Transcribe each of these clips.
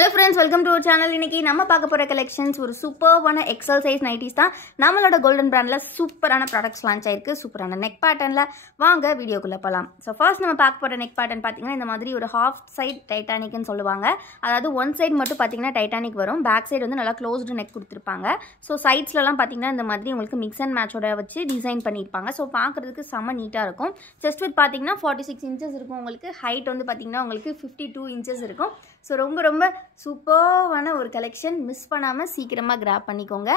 Hello friends, welcome to our channel. இன்னைக்கு நம்ம பார்க்க போற collections ஒரு சூப்பரான XL size nighties தான். நம்மளோட golden brandல சூப்பரான products launch ஆயிருக்கு. சூப்பரான neck patternல வாங்க வீடியோக்குள்ள போலாம். So first நம்ம பார்க்க போற neck pattern பாத்தீங்கன்னா இந்த மாதிரி ஒரு half side titanic ன்னு சொல்லுவாங்க. அதாவது one side மட்டும் பாத்தீங்கன்னா titanic வரும். back side வந்து நல்லா closed neck கொடுத்திருப்பாங்க. So sidesல எல்லாம் பாத்தீங்கன்னா இந்த மாதிரி உங்களுக்கு mix and match ஓட வச்சு டிசைன் பண்ணிருப்பாங்க. So பார்க்கிறதுக்கு செம நீட்டா இருக்கும். chest width பாத்தீங்கன்னா 46 inches இருக்கும் உங்களுக்கு. height வந்து பாத்தீங்கன்னா உங்களுக்கு 52 inches இருக்கும். So ரொம்ப சூப்பரான ஒரு கலெக்ஷன் மிஸ் பண்ணாம சீக்கிரமா கிராப் பண்ணிக்கோங்க.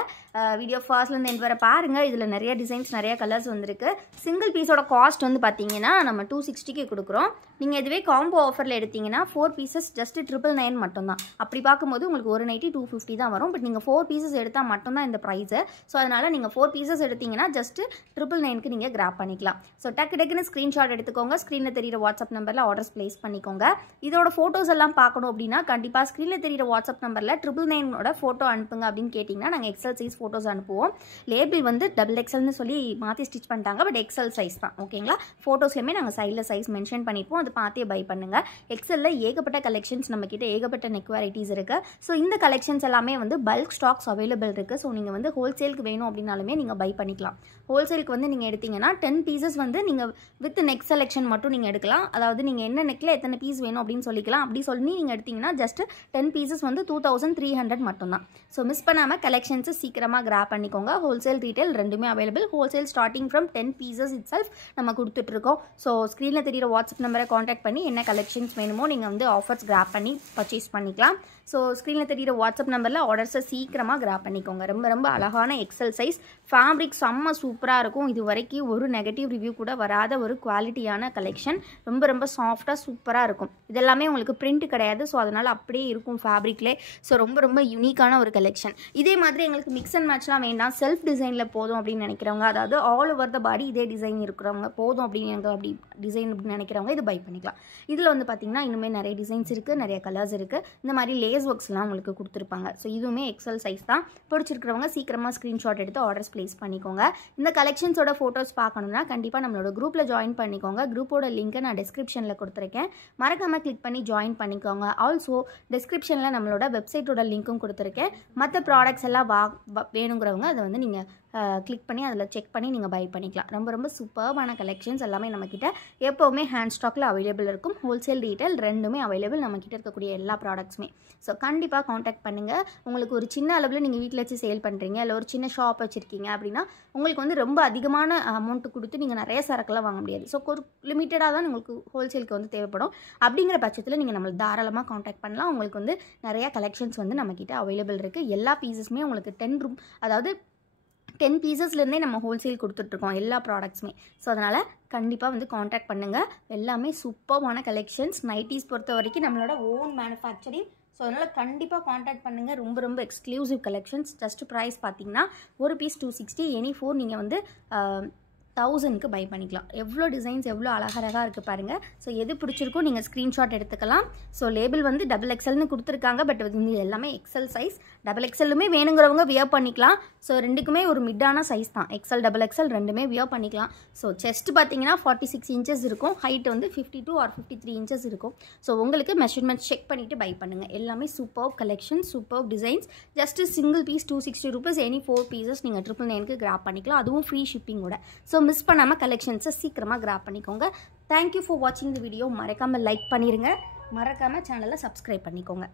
வீடியோ ஃபர்ஸ்ட்ல இருந்து எண்ட் வரை பாருங்க. இதுல நிறைய டிசைன்ஸ் நிறைய கலர்ஸ் வந்திருக்கு. சிங்கிள் பீஸோட காஸ்ட் வந்து பாத்தீங்கன்னா நம்ம 260க்கு கொடுக்குறோம். நீங்க இதுவே காம்போ ஆஃபர்ல எடுத்தீங்கன்னா 4 pieces just 999 மட்டும் தான். அப்படி பாக்கும்போது உங்களுக்கு ஒரு நைட்டி 250 தான் வரும். பட் நீங்க 4 pieces எடுத்தா மட்டும் தான் இந்த பிரைஸ். சோ அதனால நீங்க 4 pieces எடுத்தீங்கன்னா just 999க்கு நீங்க கிராப் பண்ணிக்கலாம். சோ டக்குன்னு ஸ்கிரீன்ஷாட் எடுத்துக்கோங்க. ஸ்கிரீன்ல தெரியுற வாட்ஸ்அப் நம்பர்ல ஆர்டர்ஸ் பிளேஸ் பண்ணிக்கோங்க. இதோட போட்டோஸ் எல்லாம் பார்க்கணும் அப்படின்னா கண்டிப்பா ஸ்கிரீன்ல தெரியுற வாட்ஸ்அப் நம்பர்ல 999ஓட போட்டோ அனுப்புங்க அப்படின்னு கேட்டிங்கன்னா நாங்க எக்ஸல் சைஸ் போட்டோஸ் அனுப்புவோம். லேபிள் வந்து XXL னு சொல்லி மாத்தி ஸ்டிச் பண்ணிட்டாங்க. பட் எக்ஸல் சைஸ் தான். ஓகேங்களா? போட்டோஸ்லயுமே நாங்க சைடுல சைஸ் மென்ஷன் பண்ணிப்போம். அதை பார்த்தே பை பண்ணுங்க. எக்ஸல்ல ஏகப்பட்ட கலெக்ஷன்ஸ் நம்ம கிட்ட ஏகப்பட்ட நெக் வெரைட்டிஸ் இருக்கு. ஸோ இந்த கலெக்ஷன்ஸ் எல்லாமே வந்து பல்க் ஸ்டாக்ஸ் அவைலபிள் இருக்கு. ஸோ நீங்க வந்து ஹோல்சேலுக்கு வேணும் அப்படின்னாலுமே நீங்க பை பண்ணிக்கலாம். ஹோல்சேலுக்கு வந்து நீங்க எடுத்தீங்கன்னா 10 pieces வந்து நீங்க வித் நெக் செலெக்ஷன் மட்டும் நீங்க எடுக்கலாம். அதாவது நீங்க என்ன நெக்ல எத்தனை பீஸ் வேணும் அப்படின்னு சொல்லிக்கலாம். அப்படி சொல்லி நீங்க எடுத்தீங்கன்னா ஜஸ்ட் 10 pieces வந்து 2300 மட்டும் தான். ஸோ மிஸ் பண்ணாம கலெக்ஷன்ஸ் சீக்கிரமா கிராப் பண்ணிக்கோங்க. ஹோல்சேல் ரீட்டைல் ரெண்டுமே available. Wholesale starting from 10 pieces itself நம்ம கொடுத்துட்டு இருக்கோம். ஸோ ஸ்க்ரீன்ல தெரியுற வாட்ஸ்அப் நம்பரை காண்டாக்ட் பண்ணி என்ன கலெக்ஷன்ஸ் வேணுமோ நீங்க வந்து ஆஃபர்ஸ் கிராப் பண்ணி பர்ச்சேஸ் பண்ணிக்கலாம். ஸோ ஸ்க்ரீன்ல தெரியுற வாட்ஸ்அப் நம்பர்ல ஆர்டர்ஸை சீக்கிரமா கிராப் பண்ணிக்கோங்க. ரொம்ப அழகான எக்ஸல் சைஸ் ஃபேப்ரிக் செம்ம சூப்பரா இருக்கும். இது வரைக்கும் ஒரு நெகட்டிவ் ரிவ்யூ கூட வராத ஒரு குவாலிட்டியான கலெக்ஷன். ரொம்ப சாஃப்டா சூப்பரா இருக்கும். இதெல்லாமே உங்களுக்கு பிரிண்ட் கிடையாது. ஸோ அதனால அப்படியே இருக்கும் ஃபேப்ரிக்லே. ஸோ ரொம்ப யூனிக்கான ஒரு கலெக்ஷன். இதே மாதிரி எங்களுக்கு மிக்ஸ் அண்ட் மேட்ச்லாம் வேண்டாம், செல்ஃப் டிசைனில் போதும் அப்படின்னு நினைக்கிறவங்க, அதாவது ஆல் ஓவர் த பாடி இதே டிசைன் இருக்கிறவங்க போதும் அப்படின்னு எனக்கு அப்படி டிசைன் அப்படின்னு நினைக்கிறவங்க இது பை பண்ணிக்கலாம். இதில் வந்து பார்த்தீங்கன்னா இன்னுமே நிறைய டிசைன்ஸ் இருக்குது, நிறைய கலர்ஸ் இருக்குது. இந்த மாதிரி லேஸ் ஒர்க்ஸ்லாம் உங்களுக்கு கொடுத்துருப்பாங்க. ஸோ இதுவுமே எக்ஸல் சைஸ் தான். பிடிச்சிருக்கிறவங்க சீக்கிரமாக ஸ்க்ரீன்ஷாட் எடுத்து ஆர்டர்ஸ் ப்ளேஸ் பண்ணிக்கோங்க. இந்த கலெக்ஷன்ஸோட ஃபோட்டோஸ் பார்க்கணுன்னா கண்டிப்பாக நம்மளோட குரூப்பில் ஜாயின் பண்ணிக்கோங்க. குரூப்போட லிங்க்கை நான் டிஸ்கிரிப்ஷனில் கொடுத்துருக்கேன். மறக்காமல் கிளிக் பண்ணி ஜாயின் பண்ணிக்கோங்க. ஆல்சோ டிஸ்கிரிப்ஷனில் நம்மளோட வெப்சைட்டோட லிங்க்கும் கொடுத்துருக்கேன். மற்ற ப்ராடக்ட்ஸ் எல்லாம் வேணுங்கிறவங்க அதை வந்து நீங்கள் கிளிக் பண்ணி அதில் செக் பண்ணி நீங்கள் பை பண்ணிக்கலாம். ரொம்ப சூப்பர்பான கலெக்ஷன்ஸ் எல்லாமே நம்மக்கிட்ட எப்போவுமே ஹேண்ட் ஸ்டாக்கில் அவைலபிள் இருக்கும். ஹோல்சேல் ரீட்டைல் ரெண்டுமே அவைலபிள் நம்மக்கிட்ட இருக்கக்கூடிய எல்லா ப்ராடக்ட்ஸுமே. ஸோ கண்டிப்பாக காண்டாக்ட் பண்ணுங்கள். உங்களுக்கு ஒரு சின்ன அளவில் நீங்கள் வீட்டில் வச்சு சேல் பண்ணுறீங்க, இல்லை ஒரு சின்ன ஷாப் வச்சுருக்கீங்க அப்படின்னா உங்களுக்கு வந்து ரொம்ப அதிகமான அமௌண்ட்டு கொடுத்து நீங்கள் நிறைய சரக்கெல்லாம் வாங்க முடியாது. ஸோ ஒரு லிமிட்டடாக தான் உங்களுக்கு ஹோல்சேலுக்கு வந்து தேவைப்படும். அப்படிங்கிற பட்சத்தில் நீங்கள் நம்மளை தாராளமாக காண்டாக்ட் பண்ணலாம். உங்களுக்கு வந்து நிறையா கலெக்ஷன்ஸ் வந்து நம்மக்கிட்ட அவைலபிள் இருக்குது. எல்லா பீசஸுமே உங்களுக்கு 10 பீசஸ்லேருந்தே நம்ம ஹோல்சேல் கொடுத்துட்ருக்கோம் எல்லா ப்ராடக்ட்ஸுமே. ஸோ அதனால் கண்டிப்பாக வந்து காண்டாக்ட் பண்ணுங்கள். எல்லாமே சூப்பர்வான கலெக்ஷன்ஸ். நைட்டிஸ் பொறுத்த வரைக்கும் நம்மளோட ஓன் மேனுஃபேக்சரிங். ஸோ அதனால் கண்டிப்பாக காண்டாக்ட் பண்ணுங்கள். ரொம்ப எக்ஸ்க்ளூசிவ் கலெக்ஷன்ஸ். ஜஸ்ட் ப்ரைஸ் பார்த்தீங்கன்னா ஒரு பீஸ் 260, எனி 4 நீங்கள் வந்து 1000க்கு பை பண்ணிக்கலாம். எவ்வளோ டிசைன்ஸ் எவ்வளோ அழகாக இருக்குது பாருங்கள். ஸோ எது பிடிச்சிருக்கோ நீங்கள் ஸ்க்ரீன்ஷாட் எடுத்துக்கலாம். ஸோ லேபிள் வந்து XXLனு கொடுத்துருக்காங்க. பட் இது எல்லாமே எக்ஸல் சைஸ். XXLுமே வேணுங்கிறவங்க வியர் பண்ணிக்கலாம். ஸோ ரெண்டுக்குமே ஒரு மிட்டான சைஸ் தான். XXL ரெண்டுமே வியர் பண்ணிக்கலாம். ஸோ செஸ்ட் பார்த்தீங்கன்னா 46 inches இருக்கும். ஹைட் வந்து 52 or 53 inches இருக்கும். ஸோ உங்களுக்கு மெஷர்மெண்ட் செக் பண்ணிவிட்டு பை பண்ணுங்கள். எல்லாமே super collection, super designs. Just single piece 260 rupees, any 4 pieces நீங்கள் 999க்கு கிராப் பண்ணிக்கலாம். அதுவும் ஃப்ரீ ஷிப்பிங்கோட. ஸோ மிஸ் பண்ணாமல் கலெக்ஷன்ஸை சீக்கிரமாக கிராப் பண்ணிக்கோங்க. தேங்க்யூ ஃபார் வாட்சிங் தி வீடியோ. மறக்காமல் லைக் பண்ணிடுங்க. மறக்காமல் சேனலை சப்ஸ்கிரைப் பண்ணிக்கோங்க.